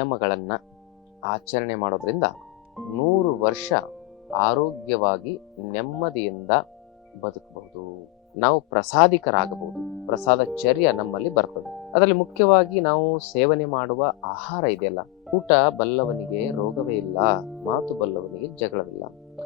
ನಿಯಮಗಳನ್ನ ಆಚರಣೆ ಮಾಡೋದ್ರಿಂದ 100 ವರ್ಷ ಆರೋಗ್ಯವಾಗಿ ನೆಮ್ಮದಿಯಿಂದ ಬದುಕಬಹುದು. ನಾವು ಪ್ರಸಾದಿಕರಾಗಬಹುದು. ಪ್ರಸಾದ ಚರ್ಯ ನಮ್ಮಲ್ಲಿ ಬರ್ತದೆ. ಅದರಲ್ಲಿ ಮುಖ್ಯವಾಗಿ ನಾವು ಸೇವನೆ ಮಾಡುವ ಆಹಾರ ಇದೆಯಲ್ಲ, ಊಟ ಬಲ್ಲವನಿಗೆ ರೋಗವೇ ಇಲ್ಲ, ಮಾತು ಬಲ್ಲವನಿಗೆ ಜಗಳವಿಲ್ಲ.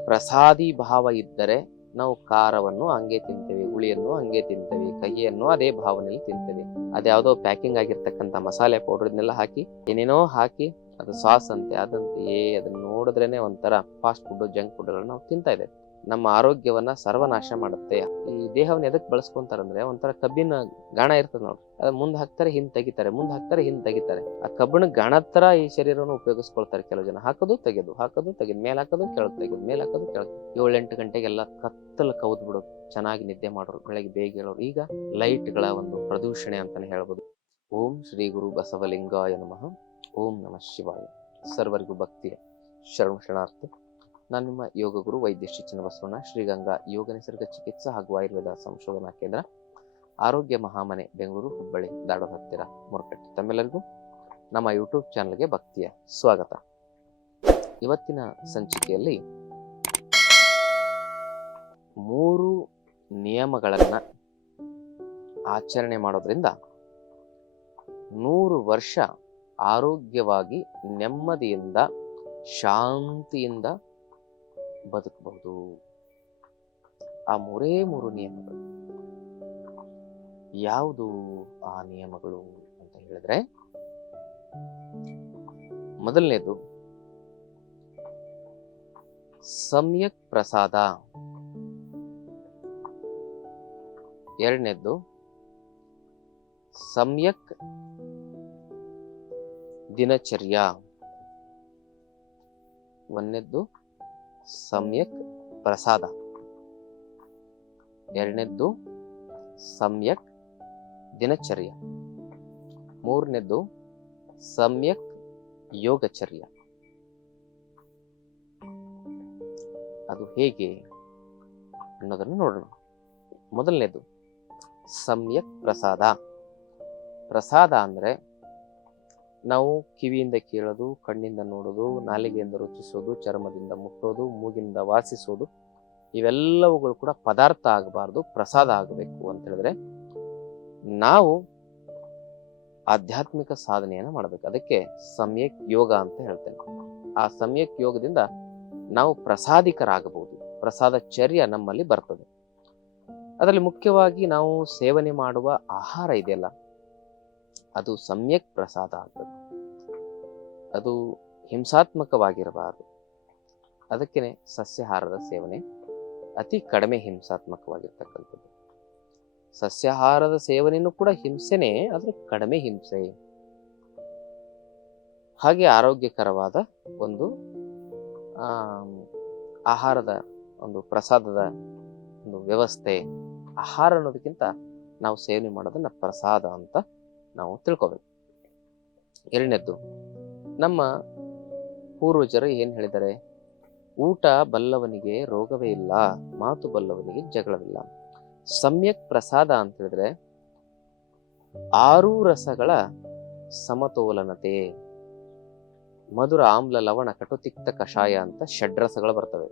ಪ್ರಸಾದಿ ಭಾವ ಇದ್ದರೆ ನಾವು ಖಾರವನ್ನು ಹಂಗೆ ತಿಂತೇವೆ, ಹುಳಿಯನ್ನು ಹಂಗೆ ತಿಂತೇವೆ, ಕಹಿಯನ್ನು ಅದೇ ಭಾವನೆಯಲ್ಲಿ ತಿಂತೇವೆ. ಅದ್ಯಾವುದೋ ಪ್ಯಾಕಿಂಗ್ ಆಗಿರ್ತಕ್ಕಂಥ ಮಸಾಲೆ ಪೌಡರ್ ಇದನ್ನೆಲ್ಲ ಹಾಕಿ ಏನೇನೋ ಹಾಕಿ ಅದು ಸಾಸ್ ಅಂತೆ ಅದಂತೆ ಅದನ್ನ ನೋಡಿದ್ರೇನೆ ಒಂಥರ ಫಾಸ್ಟ್ ಫುಡ್ ಜಂಕ್ ಫುಡ್ಗಳನ್ನ ನಾವು ತಿಂತಾ ಇದ್ದೇವೆ. ನಮ್ಮ ಆರೋಗ್ಯವನ್ನ ಸರ್ವನಾಶ ಮಾಡುತ್ತೆ. ಈ ದೇಹವನ್ನ ಎದಕ್ ಬಳಸ್ಕೊಂತಾರಂದ್ರೆ ಒಂಥರ ಕಬ್ಬಿನ ಗಾಣ ಇರ್ತದೆ ನೋಡ್ರಿ, ಅದ್ ಮುಂದ್ ಹಾಕ್ತಾರೆ ಹಿಂದ್ ತೆಗಿತಾರೆ, ಮುಂದ್ ಹಾಕ್ತಾರೆ ಹಿಂದ್ ತೆಗಿತಾರೆ. ಆ ಕಬ್ಬಿಣ ಗಾಣ ತರ ಈ ಶರೀರವನ್ನು ಉಪಯೋಗಿಸ್ಕೊಳ್ತಾರೆ ಕೆಲವು ಜನ. ಹಾಕೋದು ತೆಗೆದು ಮೇಲ್ ಹಾಕೋದು ಕೆಳಗ್ ತೆಗೆದು ಮೇಲ್ ಹಾಕೋದು ಕೆಳಗ್. 7-8 ಗಂಟೆಗೆಲ್ಲ ಕತ್ತಲು ಕೌದ್ ಬಿಡೋದು, ಚೆನ್ನಾಗಿ ನಿದ್ದೆ ಮಾಡೋರು, ಬೆಳಗ್ಗೆ ಬೇಗ ಹೇಳೋರು. ಈಗ ಲೈಟ್ಗಳ ಒಂದು ಪ್ರದೂಷಣೆ ಅಂತಾನೆ ಹೇಳ್ಬೋದು. ಓಂ ಶ್ರೀ ಗುರು ಬಸವಲಿಂಗಾಯ ನಮಃ. ಓಂ ನಮಃ ಶಿವಾಯ. ಸರ್ವರಿಗೂ ಭಕ್ತಿಯ ಶರಣಾರ್ಥಿ. ನಾನು ನಿಮ್ಮ ಯೋಗ ಗುರು ವೈದ್ಯ ಶ್ರೀ ಚನ್ನಬಸವಣ್ಣ, ಶ್ರೀಗಂಗಾ ಯೋಗ ನಿಸರ್ಗ ಚಿಕಿತ್ಸಾ ಹಾಗೂ ಆಯುರ್ವೇದ ಸಂಶೋಧನಾ ಕೇಂದ್ರ, ಆರೋಗ್ಯ ಮಹಾಮನೆ, ಬೆಂಗಳೂರು, ಹುಬ್ಬಳ್ಳಿ, ಧಾರವಾಡ ಹತ್ತಿರ, ಮುರಕಟ್ಟಿ. ತಮ್ಮೆಲ್ಲರಿಗೂ ನಮ್ಮ ಯೂಟ್ಯೂಬ್ ಚಾನಲ್ಗೆ ಭಕ್ತಿಯ ಸ್ವಾಗತ. ಇವತ್ತಿನ ಸಂಚಿಕೆಯಲ್ಲಿ 3 ನಿಯಮಗಳನ್ನ ಆಚರಣೆ ಮಾಡೋದ್ರಿಂದ 100 ವರ್ಷ ಆರೋಗ್ಯವಾಗಿ ನೆಮ್ಮದಿಯಿಂದ ಶಾಂತಿಯಿಂದ ಬದುಕಬಹುದು. ಆ 3 ನಿಯಮಗಳು ಯಾವುದು? ಆ ನಿಯಮಗಳು ಅಂತ ಹೇಳಿದ್ರೆ, ಮೊದಲನೇದು ಸಮ್ಯಕ್ ಪ್ರಸಾದ, ಎರಡನೇದ್ದು ಸಮ್ಯಕ್ ದಿನಚರ್ಯ, ಒಂದನೇದ್ದು ಸಮ್ಯಕ್ ಪ್ರಸಾದ, ಎರಡನೇದ್ದು ಸಮ್ಯಕ್ ದಿನಚರ್ಯ, ಮೂರನೇದ್ದು ಸಮ್ಯಕ್ ಯೋಗಚರ್ಯ. ಅದು ಹೇಗೆ ಅನ್ನೋದನ್ನು ನೋಡೋಣ. ಮೊದಲನೇದು ಸಮ್ಯಕ್ ಪ್ರಸಾದ. ಪ್ರಸಾದ ಅಂದ್ರೆ ನಾವು ಕಿವಿಯಿಂದ ಕೇಳೋದು, ಕಣ್ಣಿಂದ ನೋಡೋದು, ನಾಲಿಗೆಯಿಂದ ರುಚಿಸೋದು, ಚರ್ಮದಿಂದ ಮುಟ್ಟೋದು, ಮೂಗಿನಿಂದ ವಾಸಿಸೋದು, ಇವೆಲ್ಲವುಗಳು ಕೂಡ ಪದಾರ್ಥ ಆಗಬಾರ್ದು, ಪ್ರಸಾದ ಆಗಬೇಕು ಅಂತ ಹೇಳಿದ್ರೆ ನಾವು ಆಧ್ಯಾತ್ಮಿಕ ಸಾಧನೆಯನ್ನು ಮಾಡಬೇಕು. ಅದಕ್ಕೆ ಸಮ್ಯಕ್ ಯೋಗ ಅಂತ ಹೇಳ್ತೇನೆ. ಆ ಸಮ್ಯಕ್ ಯೋಗದಿಂದ ನಾವು ಪ್ರಸಾದಿಕರಾಗಬಹುದು. ಪ್ರಸಾದ ಚರ್ಯ ನಮ್ಮಲ್ಲಿ ಬರ್ತದೆ. ಅದರಲ್ಲಿ ಮುಖ್ಯವಾಗಿ ನಾವು ಸೇವನೆ ಮಾಡುವ ಆಹಾರ ಇದೆಯಲ್ಲ, ಅದು ಸಮ್ಯಕ್ ಪ್ರಸಾದ ಆಗ್ತದೆ. ಅದು ಹಿಂಸಾತ್ಮಕವಾಗಿರಬಾರದು. ಅದಕ್ಕೇನೆ ಸಸ್ಯಾಹಾರದ ಸೇವನೆ ಅತಿ ಕಡಿಮೆ ಹಿಂಸಾತ್ಮಕವಾಗಿರ್ತಕ್ಕಂಥದ್ದು. ಸಸ್ಯಾಹಾರದ ಸೇವನೆಯೂ ಕೂಡ ಹಿಂಸೆನೇ, ಆದ್ರೆ ಕಡಿಮೆ ಹಿಂಸೆ. ಹಾಗೆ ಆರೋಗ್ಯಕರವಾದ ಒಂದು ಆಹಾರದ ಒಂದು ಪ್ರಸಾದದ ಒಂದು ವ್ಯವಸ್ಥೆ. ಆಹಾರ ಅನ್ನೋದಕ್ಕಿಂತ ನಾವು ಸೇವನೆ ಮಾಡೋದನ್ನ ಪ್ರಸಾದ ಅಂತ ನಾವು ತಿಳ್ಕೋಬೇಕು. ಎರಡನೇದ್ದು, ನಮ್ಮ ಪೂರ್ವಜರು ಏನ್ ಹೇಳಿದ್ದಾರೆ? ಊಟ ಬಲ್ಲವನಿಗೆ ರೋಗವೇ ಇಲ್ಲ, ಮಾತು ಬಲ್ಲವನಿಗೆ ಜಗಳವಿಲ್ಲ. ಸಮ್ಯಕ್ ಪ್ರಸಾದ ಅಂತ ಹೇಳಿದ್ರೆ 6 ರಸಗಳ ಸಮತೋಲನತೆ. ಮಧುರ, ಆಮ್ಲ, ಲವಣ, ಕಟು, ತಿಕ್ತ, ಕಷಾಯ ಅಂತ ಷಡ್ರಸಗಳು ಬರ್ತವೆ.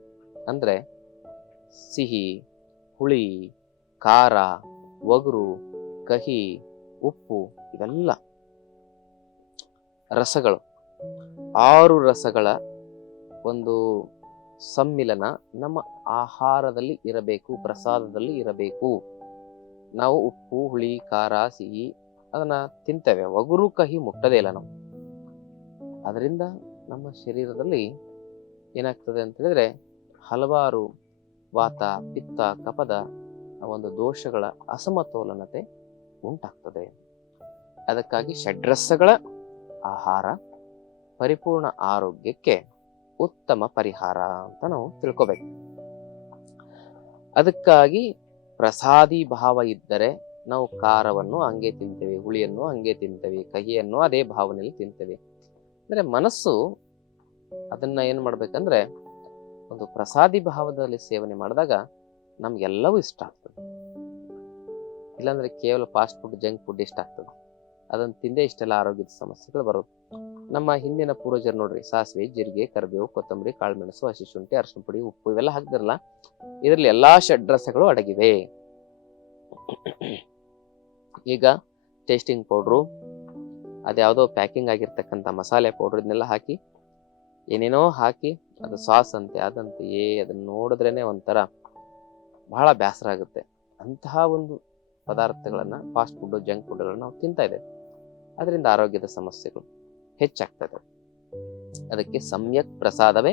ಅಂದ್ರೆ ಸಿಹಿ, ಹುಳಿ, ಖಾರ, ಒಗರು, ಕಹಿ, ಉಪ್ಪು, ಇವೆಲ್ಲ ರಸಗಳು. 6 ರಸಗಳ ಒಂದು ಸಮ್ಮಿಲನ ನಮ್ಮ ಆಹಾರದಲ್ಲಿ ಇರಬೇಕು, ಪ್ರಸಾದದಲ್ಲಿ ಇರಬೇಕು. ನಾವು ಉಪ್ಪು, ಹುಳಿ, ಖಾರ, ಸಿಹಿ ಅದನ್ನ ತಿಂತೇವೆ, ಒಗರು, ಕಹಿ ಮುಟ್ಟದೇ ಇಲ್ಲ ನಾವು. ಅದರಿಂದ ನಮ್ಮ ಶರೀರದಲ್ಲಿ ಏನಾಗ್ತದೆ ಅಂತ ಹೇಳಿದ್ರೆ ಹಲವಾರು ವಾತ, ಪಿತ್ತ, ಕಫದ ಒಂದು ದೋಷಗಳ ಅಸಮತೋಲನತೆ ಉಂಟಾಗ್ತದೆ. ಅದಕ್ಕಾಗಿ ಷಡ್ರಸಗಳ ಆಹಾರ ಪರಿಪೂರ್ಣ ಆರೋಗ್ಯಕ್ಕೆ ಉತ್ತಮ ಪರಿಹಾರ ಅಂತ ನಾವು ತಿಳ್ಕೋಬೇಕು. ಅದಕ್ಕಾಗಿ ಪ್ರಸಾದಿ ಭಾವ ಇದ್ದರೆ ನಾವು ಖಾರವನ್ನು ಹಂಗೆ ತಿಂತೇವೆ, ಹುಳಿಯನ್ನು ಹಂಗೆ ತಿಂತೇವೆ, ಕಹಿಯನ್ನು ಅದೇ ಭಾವನೆಯಲ್ಲಿ ತಿಂತೇವೆ. ಅಂದ್ರೆ ಮನಸ್ಸು ಅದನ್ನ ಏನ್ ಮಾಡ್ಬೇಕಂದ್ರೆ ಒಂದು ಪ್ರಸಾದಿ ಭಾವದಲ್ಲಿ ಸೇವನೆ ಮಾಡಿದಾಗ ನಮ್ಗೆಲ್ಲವೂ ಇಷ್ಟ ಆಗ್ತದೆ. ಇಲ್ಲಾಂದ್ರೆ ಕೇವಲ ಫಾಸ್ಟ್ ಫುಡ್, ಜಂಕ್ ಫುಡ್ ಇಷ್ಟ ಆಗ್ತದೆ. ಅದನ್ನ ತಿಂದೇ ಇಷ್ಟೆಲ್ಲ ಆರೋಗ್ಯದ ಸಮಸ್ಯೆಗಳು ಬರೋದು. ನಮ್ಮ ಹಿಂದಿನ ಪೂರ್ವಜರು ನೋಡ್ರಿ, ಸಾಸಿವೆ, ಜೀರಿಗೆ, ಕರಿಬೇವು, ಕೊತ್ತಂಬರಿ, ಕಾಳುಮೆಣಸು, ಹಸಿ ಶುಂಠಿ, ಅರಿಶಿನ ಪುಡಿ, ಉಪ್ಪು ಇವೆಲ್ಲ ಹಾಕ್ತಿರಲ್ಲ, ಇದರಲ್ಲಿ ಎಲ್ಲಾ ಷಡ್ರಸಗಳು ಅಡಗಿವೆ. ಈಗ ಟೇಸ್ಟಿಂಗ್ ಪೌಡ್ರು, ಅದ್ಯಾವುದೋ ಪ್ಯಾಕಿಂಗ್ ಆಗಿರ್ತಕ್ಕಂಥ ಮಸಾಲೆ ಪೌಡ್ರ್, ಇದನ್ನೆಲ್ಲ ಹಾಕಿ ಏನೇನೋ ಹಾಕಿ ಅದು ಸಾಸ್ ಅಂತೆ ಅದಂತೆ, ಅದನ್ನ ನೋಡಿದ್ರೇನೆ ಒಂಥರ ಬಹಳ ಬೇಸರ ಆಗುತ್ತೆ. ಅಂತಹ ಒಂದು ಪದಾರ್ಥಗಳನ್ನ, ಫಾಸ್ಟ್ ಫುಡ್, ಜಂಕ್ ಫುಡ್ಗಳನ್ನ ನಾವು ತಿಂತಾ ಇದ್ದೇವೆ. ಅದರಿಂದ ಆರೋಗ್ಯದ ಸಮಸ್ಯೆಗಳು ಹೆಚ್ಚಾಗ್ತದೆ. ಅದಕ್ಕೆ ಸಮ್ಯಕ್ ಪ್ರಸಾದವೇ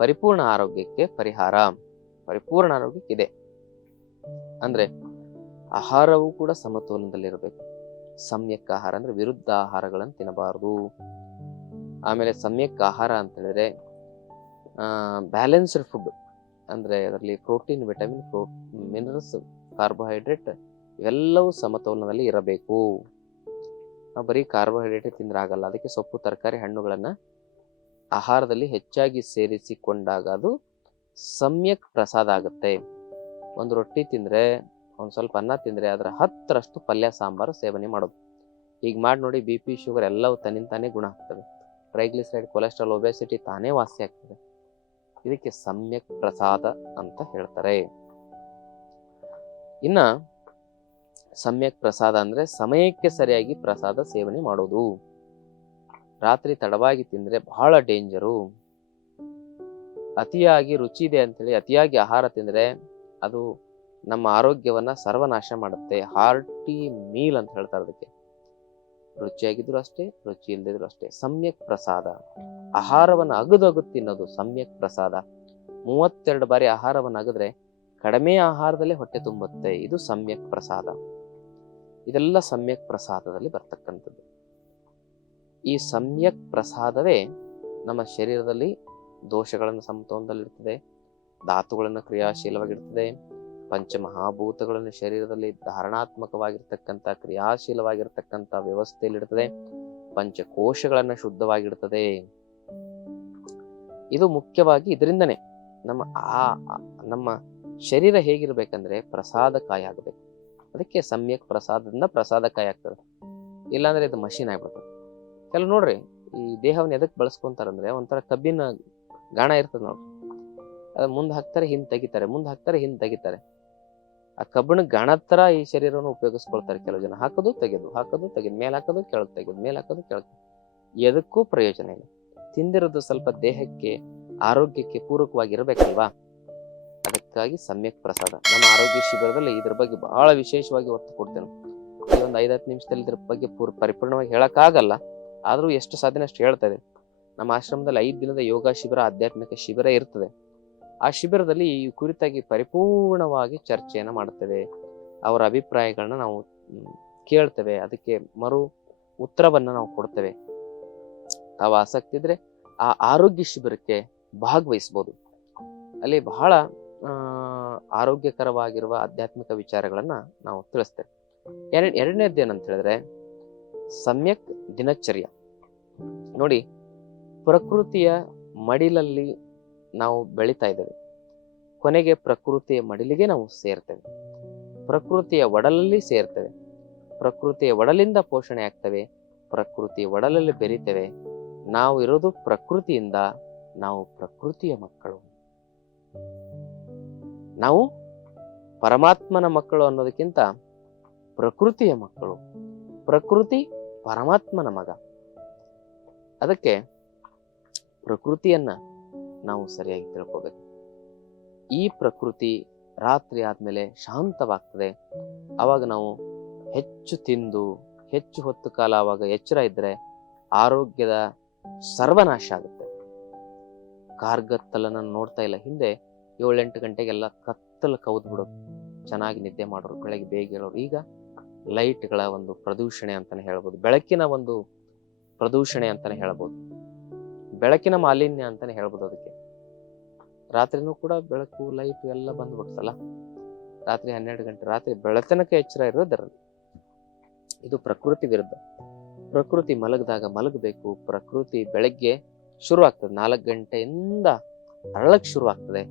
ಪರಿಪೂರ್ಣ ಆರೋಗ್ಯಕ್ಕೆ ಪರಿಹಾರ. ಪರಿಪೂರ್ಣ ಆರೋಗ್ಯಕ್ಕಿದೆ ಅಂದ್ರೆ ಆಹಾರವೂ ಕೂಡ ಸಮತೋಲನದಲ್ಲಿರಬೇಕು. ಸಮ್ಯಕ್ ಆಹಾರ ಅಂದ್ರೆ ವಿರುದ್ಧ ಆಹಾರಗಳನ್ನು ತಿನ್ನಬಾರದು. ಆಮೇಲೆ ಸಮ್ಯಕ್ ಆಹಾರ ಅಂತ ಹೇಳಿದ್ರೆ ಬ್ಯಾಲೆನ್ಸ್ಡ್ ಫುಡ್ ಅಂದ್ರೆ ಅದರಲ್ಲಿ ಪ್ರೋಟೀನ್, ವಿಟಮಿನ್, ಮಿನರಲ್ಸ್, ಕಾರ್ಬೋಹೈಡ್ರೇಟ್ ಇವೆಲ್ಲವೂ ಸಮತೋಲನದಲ್ಲಿ ಇರಬೇಕು. ನಾವು ಬರೀ ಕಾರ್ಬೋಹೈಡ್ರೇಟ್ ತಿಂದ್ರೆ ಆಗಲ್ಲ. ಅದಕ್ಕೆ ಸೊಪ್ಪು, ತರಕಾರಿ, ಹಣ್ಣುಗಳನ್ನ ಆಹಾರದಲ್ಲಿ ಹೆಚ್ಚಾಗಿ ಸೇರಿಸಿಕೊಂಡಾಗ ಅದು ಸಮ್ಯಕ್ ಪ್ರಸಾದ ಆಗುತ್ತೆ. ಒಂದು ರೊಟ್ಟಿ ತಿಂದ್ರೆ, ಒಂದ್ ಸ್ವಲ್ಪ ಅನ್ನ ತಿಂದ್ರೆ ಅದರ 10ರಷ್ಟು ಪಲ್ಯ, ಸಾಂಬಾರು ಸೇವನೆ ಮಾಡೋದು. ಈಗ ಮಾಡಿ ನೋಡಿ, BP, ಶುಗರ್ ಎಲ್ಲವೂ ತನ್ನಿಂತಾನೇ ಗುಣ ಆಗ್ತವೆ. ಟ್ರೈಗ್ಲಿಸರೈಡ್, ಕೊಲೆಸ್ಟ್ರಾಲ್, ಒಬೆಸಿಟಿ ತಾನೇ ವಾಸಿ ಆಗ್ತದೆ. ಇದಕ್ಕೆ ಸಮ್ಯಕ್ ಪ್ರಸಾದ ಅಂತ ಹೇಳ್ತಾರೆ. ಇನ್ನ ಸಮ್ಯಕ್ ಪ್ರಸಾದ ಅಂದ್ರೆ ಸಮಯಕ್ಕೆ ಸರಿಯಾಗಿ ಪ್ರಸಾದ ಸೇವನೆ ಮಾಡೋದು. ರಾತ್ರಿ ತಡವಾಗಿ ತಿಂದ್ರೆ ಬಹಳ ಡೇಂಜರು. ಅತಿಯಾಗಿ ರುಚಿ ಇದೆ ಅಂತೇಳಿ ಅತಿಯಾಗಿ ಆಹಾರ ತಿಂದ್ರೆ ಅದು ನಮ್ಮ ಆರೋಗ್ಯವನ್ನ ಸರ್ವನಾಶ ಮಾಡುತ್ತೆ. ಹಾರ್ಟಿ ಮೀಲ್ ಅಂತ ಹೇಳ್ತಾರೆ ಅದಕ್ಕೆ. ರುಚಿಯಾಗಿದ್ರು ಅಷ್ಟೇ, ರುಚಿ ಇಲ್ದಿದ್ರು ಅಷ್ಟೇ. ಸಮ್ಯಕ್ ಪ್ರಸಾದ, ಆಹಾರವನ್ನು ಅಗದು ತಿನ್ನೋದು ಸಮ್ಯಕ್ ಪ್ರಸಾದ. 32 ಬಾರಿ ಆಹಾರವನ್ನು ಅಗದ್ರೆ ಕಡಿಮೆ ಆಹಾರದಲ್ಲೇ ಹೊಟ್ಟೆ ತುಂಬುತ್ತೆ. ಇದು ಸಮ್ಯಕ್ ಪ್ರಸಾದ. ಇದೆಲ್ಲ ಸಮ್ಯಕ್ ಪ್ರಸಾದದಲ್ಲಿ ಬರ್ತಕ್ಕಂಥದ್ದು. ಈ ಸಮ್ಯಕ್ ಪ್ರಸಾದವೇ ನಮ್ಮ ಶರೀರದಲ್ಲಿ ದೋಷಗಳನ್ನು ಸಮತೋಲನದಲ್ಲಿರ್ತದೆ, ಧಾತುಗಳನ್ನು ಕ್ರಿಯಾಶೀಲವಾಗಿರ್ತದೆ, ಪಂಚಮಹಾಭೂತಗಳನ್ನು ಶರೀರದಲ್ಲಿ ಧಾರಣಾತ್ಮಕವಾಗಿರ್ತಕ್ಕಂಥ ಕ್ರಿಯಾಶೀಲವಾಗಿರ್ತಕ್ಕಂಥ ವ್ಯವಸ್ಥೆಯಲ್ಲಿರ್ತದೆ, ಪಂಚಕೋಶಗಳನ್ನು ಶುದ್ಧವಾಗಿರ್ತದೆ. ಇದು ಮುಖ್ಯವಾಗಿ ಇದರಿಂದನೇ ನಮ್ಮ ಶರೀರ ಹೇಗಿರ್ಬೇಕಂದ್ರೆ ಪ್ರಸಾದಕಾಯ ಆಗಬೇಕು. ಅದಕ್ಕೆ ಸಮ್ಯಕ್ ಪ್ರಸಾದದಿಂದ ಪ್ರಸಾದಕಾಯ ಆಗ್ತದೆ. ಇಲ್ಲಾಂದ್ರೆ ಇದು ಮಷೀನ್ ಆಗ್ಬಿಡ್ತದೆ. ಕೆಲವು ನೋಡ್ರಿ, ಈ ದೇಹವನ್ನು ಎದಕ್ ಬಳಸ್ಕೊಂತಾರಂದ್ರೆ ಒಂಥರ ಕಬ್ಬಿನ ಗಾಣ ಇರ್ತದೆ ನೋಡ್ರಿ, ಅದ್ ಮುಂದೆ ಹಾಕ್ತಾರೆ, ಹಿಂದ್ ತೆಗಿತಾರೆ, ಮುಂದೆ ಹಾಕ್ತಾರೆ, ಹಿಂದ್ ತೆಗಿತಾರೆ. ಆ ಕಬ್ಬಿಣ ಗಾಣದ ತರ ಈ ಶರೀರವನ್ನು ಉಪಯೋಗಿಸ್ಕೊಳ್ತಾರೆ ಕೆಲವು ಜನ. ಹಾಕೋದು ತೆಗೆದು, ಹಾಕೋದು ತೆಗೆದು, ಮೇಲ್ ಹಾಕೋದು ಕೆಳಗೆ ತೆಗೆದು, ಮೇಲ್ ಹಾಕೋದು ಕೆಳಗೆ. ಎದಕ್ಕೂ ಪ್ರಯೋಜನ ಇಲ್ಲ. ತಿಂದಿರೋದು ಸ್ವಲ್ಪ ದೇಹಕ್ಕೆ, ಆರೋಗ್ಯಕ್ಕೆ ಪೂರಕವಾಗಿರ್ಬೇಕಲ್ವಾ? ಅದಕ್ಕಾಗಿ ಸಮ್ಯಕ್ ಪ್ರಸಾದ. ನಮ್ಮ ಆರೋಗ್ಯ ಶಿಬಿರದಲ್ಲಿ ಇದ್ರ ಬಗ್ಗೆ ಬಹಳ ವಿಶೇಷವಾಗಿ ಒತ್ತು ಕೊಡ್ತೇನೆ. ಈ ಒಂದು 5-10 ನಿಮಿಷದಲ್ಲಿ ಇದ್ರ ಬಗ್ಗೆ ಪರಿಪೂರ್ಣವಾಗಿ ಹೇಳಕ್ಕಾಗಲ್ಲ, ಆದ್ರೂ ಎಷ್ಟು ಸಾಧ್ಯನ ಅಷ್ಟು ಹೇಳ್ತಾ ಇದೆ. ನಮ್ಮ ಆಶ್ರಮದಲ್ಲಿ 5 ದಿನದ ಯೋಗ ಶಿಬಿರ, ಆಧ್ಯಾತ್ಮಿಕ ಶಿಬಿರ ಇರ್ತದೆ. ಆ ಶಿಬಿರದಲ್ಲಿ ಈ ಕುರಿತಾಗಿ ಪರಿಪೂರ್ಣವಾಗಿ ಚರ್ಚೆಯನ್ನ ಮಾಡ್ತೇವೆ. ಅವರ ಅಭಿಪ್ರಾಯಗಳನ್ನ ನಾವು ಕೇಳ್ತೇವೆ, ಅದಕ್ಕೆ ಮರು ಉತ್ತರವನ್ನ ನಾವು ಕೊಡ್ತೇವೆ. ತಾವು ಆಸಕ್ತಿ ಇದ್ರೆ ಆ ಆರೋಗ್ಯ ಶಿಬಿರಕ್ಕೆ ಭಾಗವಹಿಸಬಹುದು. ಅಲ್ಲಿ ಬಹಳ ಆರೋಗ್ಯಕರವಾಗಿರುವ ಆಧ್ಯಾತ್ಮಿಕ ವಿಚಾರಗಳನ್ನ ನಾವು ತಿಳಿಸ್ತೇವೆ. ಎರಡನೇದ್ದು ಏನಂತ ಹೇಳಿದ್ರೆ ಸಮ್ಯಕ್ ದಿನಚರ್ಯ. ನೋಡಿ, ಪ್ರಕೃತಿಯ ಮಡಿಲಲ್ಲಿ ನಾವು ಬೆಳಿತಾ ಇದ್ದೇವೆ, ಕೊನೆಗೆ ಪ್ರಕೃತಿಯ ಮಡಿಲಿಗೆ ನಾವು ಸೇರ್ತೇವೆ. ಪ್ರಕೃತಿಯ ಒಡಲಲ್ಲಿ ಸೇರ್ತೇವೆ, ಪ್ರಕೃತಿಯ ಒಡಲಿಂದ ಪೋಷಣೆ ಆಗ್ತೇವೆ, ಪ್ರಕೃತಿಯ ಒಡಲಲ್ಲಿ ಬೆರಿತೇವೆ. ನಾವು ಇರೋದು ಪ್ರಕೃತಿಯಿಂದ, ನಾವು ಪ್ರಕೃತಿಯ ಮಕ್ಕಳು. ನಾವು ಪರಮಾತ್ಮನ ಮಕ್ಕಳು ಅನ್ನೋದಕ್ಕಿಂತ ಪ್ರಕೃತಿಯ ಮಕ್ಕಳು. ಪ್ರಕೃತಿ ಪರಮಾತ್ಮನ ಮಗ. ಅದಕ್ಕೆ ಪ್ರಕೃತಿಯನ್ನ ನಾವು ಸರಿಯಾಗಿ ತಿಳ್ಕೋಬೇಕು. ಈ ಪ್ರಕೃತಿ ರಾತ್ರಿ ಆದ್ಮೇಲೆ ಶಾಂತವಾಗ್ತದೆ. ಅವಾಗ ನಾವು ಹೆಚ್ಚು ತಿಂದು ಹೆಚ್ಚು ಹೊತ್ತು ಕಾಲ ಅವಾಗ ಎಚ್ಚರ ಇದ್ರೆ ಆರೋಗ್ಯದ ಸರ್ವನಾಶ ಆಗುತ್ತೆ. ಕಾರ್ಗತ್ತಲನ್ನ ನೋಡ್ತಾ ಇಲ್ಲ. ಹಿಂದೆ 7-8 ಗಂಟೆಗೆಲ್ಲ ಕತ್ತಲು ಕೌದ್ ಬಿಡೋದು, ಚೆನ್ನಾಗಿ ನಿದ್ದೆ ಮಾಡೋರು, ಬೆಳಗ್ಗೆ ಬೇಗ ಹೇಳೋರು. ಈಗ ಲೈಟ್ಗಳ ಒಂದು ಪ್ರದೂಷಣೆ ಅಂತಾನೆ ಹೇಳ್ಬೋದು, ಬೆಳಕಿನ ಒಂದು ಪ್ರದೂಷಣೆ ಅಂತಾನೆ ಹೇಳ್ಬೋದು, ಬೆಳಕಿನ ಮಾಲಿನ್ಯ ಅಂತಾನೆ ಹೇಳ್ಬೋದು. ಅದಕ್ಕೆ ರಾತ್ರಿನೂ ಕೂಡ ಬೆಳಕು, ಲೈಟ್ ಎಲ್ಲ ಬಂದ್ಬಿಡ್ತಲ್ಲ. ರಾತ್ರಿ 12 ಗಂಟೆ, ರಾತ್ರಿ ಬೆಳತನಕ ಎಚ್ಚರ ಇರೋದರಲ್ಲಿ. ಇದು ಪ್ರಕೃತಿ ವಿರುದ್ಧ. ಪ್ರಕೃತಿ ಮಲಗಿದಾಗ ಮಲಗಬೇಕು. ಪ್ರಕೃತಿ ಬೆಳಗ್ಗೆ ಶುರು ಆಗ್ತದೆ, 4 ಗಂಟೆಯಿಂದ ಅರಳಕ್ ಶುರು ಆಗ್ತದೆ.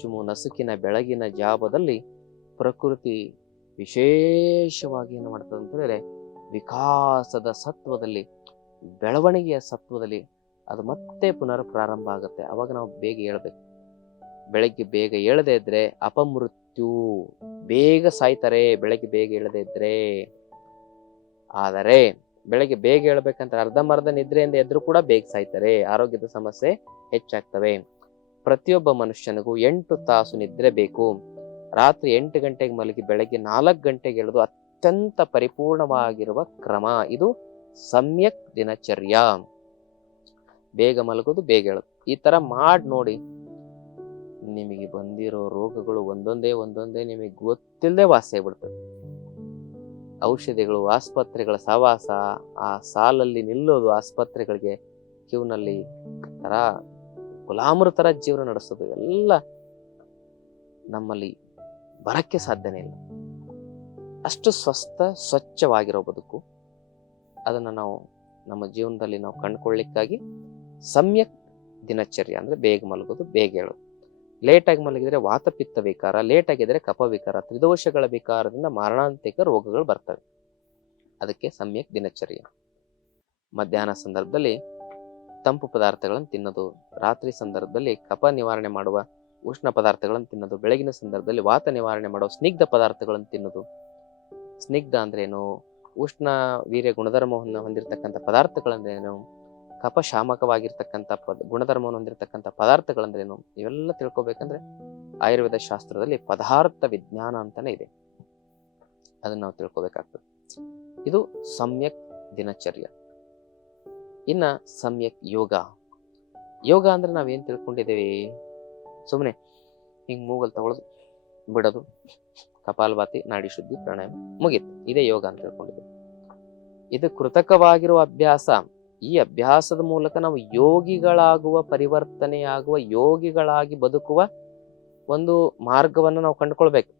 ಚುಮು ನಸುಕಿನ ಬೆಳಗಿನ ಜಾವದಲ್ಲಿ ಪ್ರಕೃತಿ ವಿಶೇಷವಾಗಿ ಏನು ಮಾಡ್ತದೆ ಅಂತ ಹೇಳಿದ್ರೆ ವಿಕಾಸದ ಸತ್ವದಲ್ಲಿ ಬೆಳವಣಿಗೆಯ ಸತ್ವದಲ್ಲಿ ಅದು ಮತ್ತೆ ಪುನರ್ ಪ್ರಾರಂಭ ಆಗುತ್ತೆ. ಅವಾಗ ನಾವು ಬೇಗ ಏಳ್ಬೇಕು. ಬೆಳಗ್ಗೆ ಬೇಗ ಏಳದೇ ಇದ್ರೆ ಅಪಮೃತ್ಯು, ಬೇಗ ಸಾಯ್ತಾರೆ ಬೆಳಗ್ಗೆ ಬೇಗ ಏಳದೇ ಇದ್ರೆ. ಆದರೆ ಬೆಳಗ್ಗೆ ಬೇಗ ಏಳ್ಬೇಕಂತ ಅರ್ಧಂಬರ್ಧ ನಿದ್ರೆಯಿಂದ ಎದ್ರು ಕೂಡ ಬೇಗ ಸಾಯ್ತಾರೆ, ಆರೋಗ್ಯದ ಸಮಸ್ಯೆ ಹೆಚ್ಚಾಗ್ತವೆ. ಪ್ರತಿಯೊಬ್ಬ ಮನುಷ್ಯನಿಗೂ 8 ತಾಸು ನಿದ್ರೆ ಬೇಕು. ರಾತ್ರಿ 8 ಗಂಟೆಗೆ ಮಲಗಿ ಬೆಳಗ್ಗೆ 4 ಗಂಟೆಗೆ ಎಳೆದು ಅತ್ಯಂತ ಪರಿಪೂರ್ಣವಾಗಿರುವ ಕ್ರಮ ಇದು ಸಮ್ಯಕ್ ದಿನಚರ್ಯ. ಬೇಗ ಮಲಗೋದು, ಬೇಗ ಹೇಳೋದು, ಈ ತರ ಮಾಡಿ ನೋಡಿ. ನಿಮಗೆ ಬಂದಿರೋ ರೋಗಗಳು ಒಂದೊಂದೇ ನಿಮಗೆ ಗೊತ್ತಿಲ್ಲದೆ ವಾಸಿ ಆಗ್ಬಿಡ್ತವೆ. ಔಷಧಿಗಳು, ಆಸ್ಪತ್ರೆಗಳ ಸವಾಸ, ಆ ಸಾಲಲ್ಲಿ ನಿಲ್ಲೋದು, ಆಸ್ಪತ್ರೆಗಳಿಗೆ ಕ್ಯೂನಲ್ಲಿ ತರ ಗುಲಾಮರ ತರ ಜೀವನ ನಡೆಸೋದು ಎಲ್ಲ ನಮ್ಮಲ್ಲಿ ಬರಕ್ಕೆ ಸಾಧ್ಯನೇ ಇಲ್ಲ. ಅಷ್ಟು ಸ್ವಚ್ಛವಾಗಿರೋ ಬದುಕು, ಅದನ್ನ ನಾವು ನಮ್ಮ ಜೀವನದಲ್ಲಿ ನಾವು ಕಂಡುಕೊಳ್ಳಿಕ್ಕಾಗಿ ಸಮ್ಯಕ್ ದಿನಚರ್ಯ ಅಂದ್ರೆ ಬೇಗ ಮಲಗೋದು, ಬೇಗ ಹೇಳೋದು. ಲೇಟಾಗಿ ಮಲಗಿದ್ರೆ ವಾತಪಿತ್ತ ವಿಕಾರ, ಲೇಟಾಗಿದ್ರೆ ಕಫ ವಿಕಾರ, ತ್ರಿದೋಷಗಳ ವಿಕಾರದಿಂದ ಮಾರಣಾಂತಿಕ ರೋಗಗಳು ಬರ್ತವೆ. ಅದಕ್ಕೆ ಸಮ್ಯಕ್ ದಿನಚರ್ಯ. ಮಧ್ಯಾಹ್ನ ಸಂದರ್ಭದಲ್ಲಿ ತಂಪು ಪದಾರ್ಥಗಳನ್ನು ತಿನ್ನೋದು, ರಾತ್ರಿ ಸಂದರ್ಭದಲ್ಲಿ ಕಫ ನಿವಾರಣೆ ಮಾಡುವ ಉಷ್ಣ ಪದಾರ್ಥಗಳನ್ನು ತಿನ್ನೋದು, ಬೆಳಗಿನ ಸಂದರ್ಭದಲ್ಲಿ ವಾತ ನಿವಾರಣೆ ಮಾಡುವ ಸ್ನಿಗ್ಧ ಪದಾರ್ಥಗಳನ್ನು ತಿನ್ನೋದು. ಸ್ನಿಗ್ಧ ಅಂದ್ರೇನು? ಉಷ್ಣ ವೀರ್ಯ ಗುಣಧರ್ಮವನ್ನು ಹೊಂದಿರತಕ್ಕಂಥ ಪದಾರ್ಥಗಳಂದ್ರೇನು? ಕಫ ಶಾಮಕವಾಗಿರ್ತಕ್ಕಂಥ ಗುಣಧರ್ಮವನ್ನು ಹೊಂದಿರತಕ್ಕಂಥ ಪದಾರ್ಥಗಳಂದ್ರೇನು? ಇವೆಲ್ಲ ತಿಳ್ಕೊಬೇಕಂದ್ರೆ ಆಯುರ್ವೇದ ಶಾಸ್ತ್ರದಲ್ಲಿ ಪದಾರ್ಥ ವಿಜ್ಞಾನ ಅಂತಾನೆ ಇದೆ, ಅದನ್ನ ನಾವು ತಿಳ್ಕೊಬೇಕಾಗ್ತದೆ. ಇದು ಸಮ್ಯಕ್ ದಿನಚರ್ಯ. ಇನ್ನ ಸಮ್ಯಕ್ ಯೋಗ. ಯೋಗ ಅಂದ್ರೆ ನಾವೇನ್ ತಿಳ್ಕೊಂಡಿದ್ದೇವೆ? ಸುಮ್ಮನೆ ಹಿಂಗ್ ಮೂಗಲ್ ತಗೊಳ್ಳೋದು, ಬಿಡೋದು, ಕಪಾಲಭಾತಿ, ನಾಡಿ ಶುದ್ಧಿ, ಪ್ರಾಣಾಯಾಮ, ಮುಗೀತು, ಇದೇ ಯೋಗ ಅಂತ ತಿಳ್ಕೊಂಡಿದ್ದೇವೆ. ಇದು ಕೃತಕವಾಗಿರುವ ಅಭ್ಯಾಸ. ಈ ಅಭ್ಯಾಸದ ಮೂಲಕ ನಾವು ಯೋಗಿಗಳಾಗುವ, ಪರಿವರ್ತನೆಯಾಗುವ, ಯೋಗಿಗಳಾಗಿ ಬದುಕುವ ಒಂದು ಮಾರ್ಗವನ್ನು ನಾವು ಕಂಡುಕೊಳ್ಬೇಕು.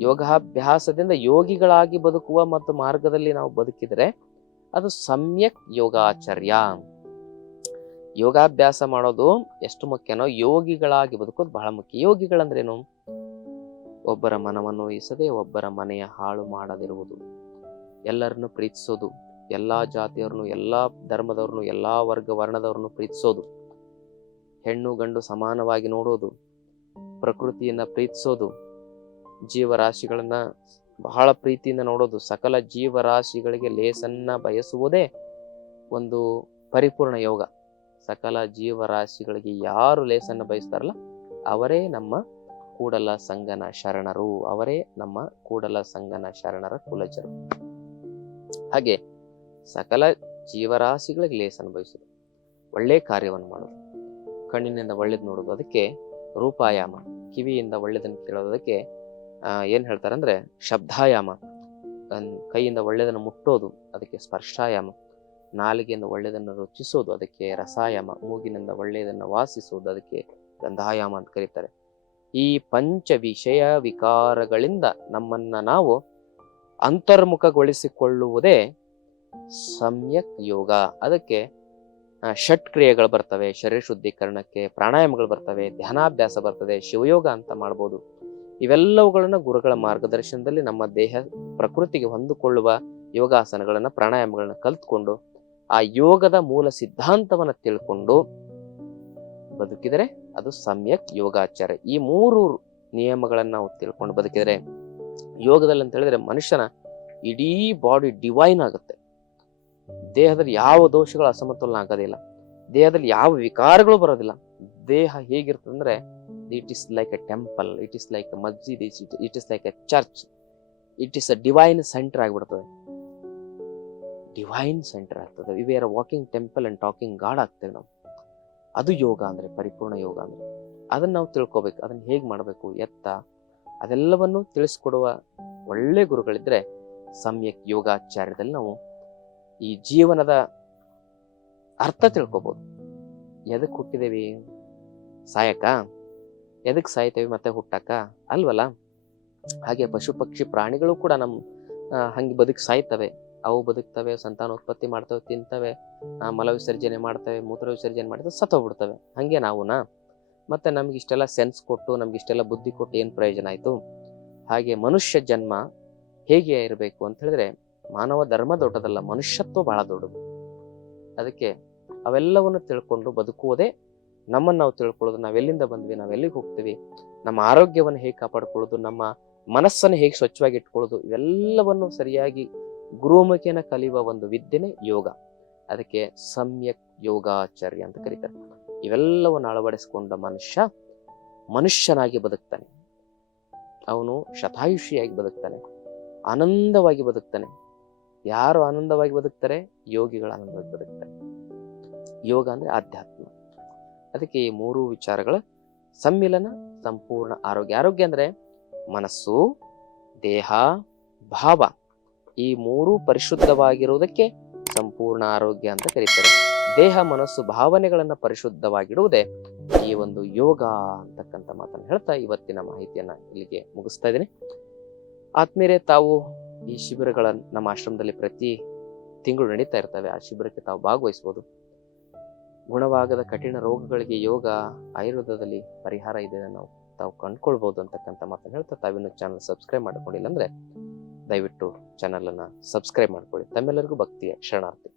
ಯೋಗಾಭ್ಯಾಸದಿಂದ ಯೋಗಿಗಳಾಗಿ ಬದುಕುವ ಮತ್ತು ಮಾರ್ಗದಲ್ಲಿ ನಾವು ಬದುಕಿದ್ರೆ ಅದು ಸಮ್ಯಕ್ ಯೋಗಾಚರ್ಯ. ಯೋಗಾಭ್ಯಾಸ ಮಾಡೋದು ಎಷ್ಟು ಮುಖ್ಯನೋ ಯೋಗಿಗಳಾಗಿ ಬದುಕೋದು ಬಹಳ ಮುಖ್ಯ. ಯೋಗಿಗಳಂದ್ರೇನು? ಒಬ್ಬರ ಮನವನ್ನು ವಹಿಸದೆ ಒಬ್ಬರ ಮನೆಯ ಹಾಳು ಮಾಡದಿರುವುದು, ಎಲ್ಲರನ್ನು ಪ್ರೀತಿಸೋದು, ಎಲ್ಲಾ ಜಾತಿಯವ್ರನ್ನು, ಎಲ್ಲಾ ಧರ್ಮದವ್ರನ್ನು, ಎಲ್ಲಾ ವರ್ಗ ವರ್ಣದವ್ರನ್ನು ಪ್ರೀತಿಸೋದು, ಹೆಣ್ಣು ಗಂಡು ಸಮಾನವಾಗಿ ನೋಡೋದು, ಪ್ರಕೃತಿಯನ್ನ ಪ್ರೀತಿಸೋದು, ಜೀವರಾಶಿಗಳನ್ನ ಬಹಳ ಪ್ರೀತಿಯಿಂದ ನೋಡೋದು, ಸಕಲ ಜೀವರಾಶಿಗಳಿಗೆ ಲೇಸನ್ನ ಬಯಸುವುದೇ ಒಂದು ಪರಿಪೂರ್ಣ ಯೋಗ. ಸಕಲ ಜೀವರಾಶಿಗಳಿಗೆ ಯಾರು ಲೇಸನ್ನ ಬಯಸ್ತಾರಲ್ಲ ಅವರೇ ನಮ್ಮ ಕೂಡಲ ಸಂಗನ ಶರಣರು, ಅವರೇ ನಮ್ಮ ಕೂಡಲ ಸಂಗನ ಶರಣರ ಕುಲಜರು. ಹಾಗೆ ಸಕಲ ಜೀವರಾಶಿಗಳಿಗೆ ಲೇಸನ್ನು ಬಯಸುದು, ಒಳ್ಳೆ ಕಾರ್ಯವನ್ನು ಮಾಡೋದು, ಕಣ್ಣಿನಿಂದ ಒಳ್ಳೇದು ನೋಡೋದು, ಅದಕ್ಕೆ ರೂಪಾಯಾಮ. ಕಿವಿಯಿಂದ ಒಳ್ಳೇದನ್ನು ಕೇಳೋದು, ಅದಕ್ಕೆ ಏನ್ ಹೇಳ್ತಾರಂದ್ರೆ ಶಬ್ದಾಯಾಮ. ಕೈಯಿಂದ ಒಳ್ಳೇದನ್ನು ಮುಟ್ಟೋದು, ಅದಕ್ಕೆ ಸ್ಪರ್ಶಾಯಾಮ. ನಾಲಿಗೆಯಿಂದ ಒಳ್ಳೆಯದನ್ನು ರುಚಿಸೋದು, ಅದಕ್ಕೆ ರಸಾಯಾಮ. ಮೂಗಿನಿಂದ ಒಳ್ಳೆಯದನ್ನು ವಾಸಿಸೋದು, ಅದಕ್ಕೆ ಗಂಧಾಯಾಮ ಅಂತ ಕರೀತಾರೆ. ಈ ಪಂಚ ವಿಷಯ ವಿಕಾರಗಳಿಂದ ನಮ್ಮನ್ನ ನಾವು ಅಂತರ್ಮುಖಗೊಳಿಸಿಕೊಳ್ಳುವುದೇ ಸಮ್ಯಕ್ ಯೋಗ. ಅದಕ್ಕೆ ಷಟ್ ಕ್ರಿಯೆಗಳು ಬರ್ತವೆ, ಶರೀರ ಶುದ್ಧೀಕರಣಕ್ಕೆ ಪ್ರಾಣಾಯಾಮಗಳು ಬರ್ತವೆ, ಧ್ಯಾನಾಭ್ಯಾಸ ಬರ್ತದೆ, ಶಿವಯೋಗ ಅಂತ ಮಾಡ್ಬೋದು. ಇವೆಲ್ಲವುಗಳನ್ನ ಗುರುಗಳ ಮಾರ್ಗದರ್ಶನದಲ್ಲಿ ನಮ್ಮ ದೇಹ ಪ್ರಕೃತಿಗೆ ಹೊಂದಿಕೊಳ್ಳುವ ಯೋಗಾಸನಗಳನ್ನ, ಪ್ರಾಣಾಯಾಮಗಳನ್ನ ಕಲ್ತ್ಕೊಂಡು ಆ ಯೋಗದ ಮೂಲ ಸಿದ್ಧಾಂತವನ್ನ ತಿಳ್ಕೊಂಡು ಬದುಕಿದರೆ ಅದು ಸಮ್ಯಕ್ ಯೋಗಾಚಾರ. ಈ 3 ನಿಯಮಗಳನ್ನ ನಾವು ತಿಳ್ಕೊಂಡು ಬದುಕಿದರೆ ಯೋಗದಲ್ಲಿ ಅಂತ ಹೇಳಿದ್ರೆ ಮನುಷ್ಯನ ಇಡೀ ಬಾಡಿ ಡಿವೈನ್ ಆಗುತ್ತೆ. ದೇಹದಲ್ಲಿ ಯಾವ ದೋಷಗಳು ಅಸಮತೋಲನ ಆಗೋದಿಲ್ಲ, ದೇಹದಲ್ಲಿ ಯಾವ ವಿಕಾರಗಳು ಬರೋದಿಲ್ಲ. ದೇಹ ಹೇಗಿರ್ತದಂದ್ರೆ it is like a temple, it is like a masjid, it is like a church, it is a divine centre ಆಗಿಬಿಡ್ತದೆ. ಡಿವೈನ್ ಸೆಂಟರ್ ಆಗ್ತದೆ. We are walking temple and talking god ಆಗ್ತೇವೆ ನಾವು. ಅದು ಯೋಗ ಅಂದ್ರೆ, ಪರಿಪೂರ್ಣ ಯೋಗ ಅಂದ್ರೆ. ಅದನ್ನ ನಾವು ತಿಳ್ಕೊಬೇಕು, ಅದನ್ನ ಹೇಗ್ ಮಾಡ್ಬೇಕು, ಎತ್ತ, ಅದೆಲ್ಲವನ್ನು ತಿಳಿಸ್ಕೊಡುವ ಒಳ್ಳೆ ಗುರುಗಳಿದ್ರೆ ಸಮ್ಯಕ್ ಯೋಗಾಚಾರ್ಯದಲ್ಲಿ ನಾವು ಈ ಜೀವನದ ಅರ್ಥ ತಿಳ್ಕೊಬಹುದು. ಎದಕ್ ಹುಟ್ಟಿದೇವಿ? ಸಾಯಕ? ಎದಕ್ ಸಾಯ್ತೇವಿ ಮತ್ತೆ ಹುಟ್ಟಕ್ಕ? ಅಲ್ವಲ್ಲ. ಹಾಗೆ ಪಶು ಪಕ್ಷಿ ಪ್ರಾಣಿಗಳು ಕೂಡ ಹಂಗೆ ಬದುಕಿ ಸಾಯ್ತವೆ. ಅವು ಬದುಕ್ತವೆ, ಸಂತಾನೋತ್ಪತ್ತಿ ಮಾಡ್ತವೆ, ತಿಂತವೆ, ಮಲ ವಿಸರ್ಜನೆ ಮಾಡ್ತವೆ, ಮೂತ್ರ ವಿಸರ್ಜನೆ ಮಾಡ್ತವೆ, ಸತ್ತೋಗ್ಬಿಡ್ತವೆ. ಹಂಗೆ ನಾವುನಾ? ಮತ್ತೆ ನಮ್ಗೆ ಇಷ್ಟೆಲ್ಲ ಸೆನ್ಸ್ ಕೊಟ್ಟು, ನಮ್ಗೆ ಇಷ್ಟೆಲ್ಲ ಬುದ್ಧಿ ಕೊಟ್ಟು ಏನ್ ಪ್ರಯೋಜನ ಆಯ್ತು? ಹಾಗೆ ಮನುಷ್ಯ ಜನ್ಮ ಹೇಗೆ ಇರಬೇಕು ಅಂತ ಹೇಳಿದ್ರೆ, ಮಾನವ ಧರ್ಮ ದೊಡ್ಡದಲ್ಲ, ಮನುಷ್ಯತ್ವ ಬಹಳ ದೊಡ್ಡದು. ಅದಕ್ಕೆ ಅವೆಲ್ಲವನ್ನು ತಿಳ್ಕೊಂಡು ಬದುಕುವುದೇ, ನಮ್ಮನ್ನು ನಾವು ತಿಳ್ಕೊಳ್ಳೋದು, ನಾವೆಲ್ಲಿಂದ ಬಂದ್ವಿ, ನಾವೆಲ್ಲಿಗೆ ಹೋಗ್ತೀವಿ, ನಮ್ಮ ಆರೋಗ್ಯವನ್ನು ಹೇಗೆ ಕಾಪಾಡ್ಕೊಳ್ಳೋದು, ನಮ್ಮ ಮನಸ್ಸನ್ನು ಹೇಗೆ ಸ್ವಚ್ಛವಾಗಿ ಇಟ್ಕೊಳ್ಳೋದು, ಇವೆಲ್ಲವನ್ನು ಸರಿಯಾಗಿ ಗುರುಮುಖೇನ ಕಲಿಯುವ ಒಂದು ವಿದ್ಯೆನೇ ಯೋಗ. ಅದಕ್ಕೆ ಸಮ್ಯಕ್ ಯೋಗಾಚರ್ಯ ಅಂತ ಕರೀತಾರೆ. ಇವೆಲ್ಲವನ್ನು ಅಳವಡಿಸಿಕೊಂಡ ಮನುಷ್ಯನಾಗಿ ಬದುಕ್ತಾನೆ. ಅವನು ಶತಾಯುಷಿಯಾಗಿ ಬದುಕ್ತಾನೆ, ಆನಂದವಾಗಿ ಬದುಕ್ತಾನೆ. ಯಾರು ಆನಂದವಾಗಿ ಬದುಕ್ತಾರೆ? ಯೋಗಿಗಳು ಆನಂದವಾಗಿ ಬದುಕ್ತಾರೆ. ಯೋಗ ಅಂದ್ರೆ ಆಧ್ಯಾತ್ಮ. ಅದಕ್ಕೆ ಈ 3 ವಿಚಾರಗಳ ಸಮ್ಮಿಲನ ಸಂಪೂರ್ಣ ಆರೋಗ್ಯ. ಆರೋಗ್ಯ ಅಂದ್ರೆ ಮನಸ್ಸು, ದೇಹ, ಭಾವ, ಈ 3 ಪರಿಶುದ್ಧವಾಗಿರುವುದಕ್ಕೆ ಸಂಪೂರ್ಣ ಆರೋಗ್ಯ ಅಂತ ಕರೀತಾರೆ. ದೇಹ, ಮನಸ್ಸು, ಭಾವನೆಗಳನ್ನ ಪರಿಶುದ್ಧವಾಗಿಡುವುದೇ ಈ ಒಂದು ಯೋಗ ಅಂತಕ್ಕಂಥ ಮಾತನ್ನು ಹೇಳ್ತಾ ಇವತ್ತಿನ ಮಾಹಿತಿಯನ್ನ ಇಲ್ಲಿಗೆ ಮುಗಿಸ್ತಾ ಇದ್ದೀನಿ. ಆತ್ಮೀಯರೇ, ತಾವು ಈ ಶಿಬಿರಗಳ ನಮ್ಮ ಆಶ್ರಮದಲ್ಲಿ ಪ್ರತಿ ತಿಂಗಳು ನಡೀತಾ ಇರ್ತವೆ. ಆ ಶಿಬಿರಕ್ಕೆ ತಾವು ಭಾಗವಹಿಸಬಹುದು. ಗುಣವಾಗದ ಕಠಿಣ ರೋಗಗಳಿಗೆ ಯೋಗ, ಆಯುರ್ವೇದದಲ್ಲಿ ಪರಿಹಾರ ಇದೆ, ತಾವು ಕಂಡ್ಕೊಳ್ಬಹುದು ಅಂತಕ್ಕಂಥ ಮಾತನ್ನು ಹೇಳ್ತಾ, ತಾವಿನ್ನು ಚಾನಲ್ ಸಬ್ಸ್ಕ್ರೈಬ್ ಮಾಡ್ಕೊಂಡಿಲ್ಲ ಅಂದ್ರೆ ದಯವಿಟ್ಟು ಚಾನಲ್ ಅನ್ನ ಸಬ್ಸ್ಕ್ರೈಬ್ ಮಾಡ್ಕೊಳ್ಳಿ. ತಮ್ಮೆಲ್ಲರಿಗೂ ಭಕ್ತಿಯ ಶರಣಾರ್ಥಿ.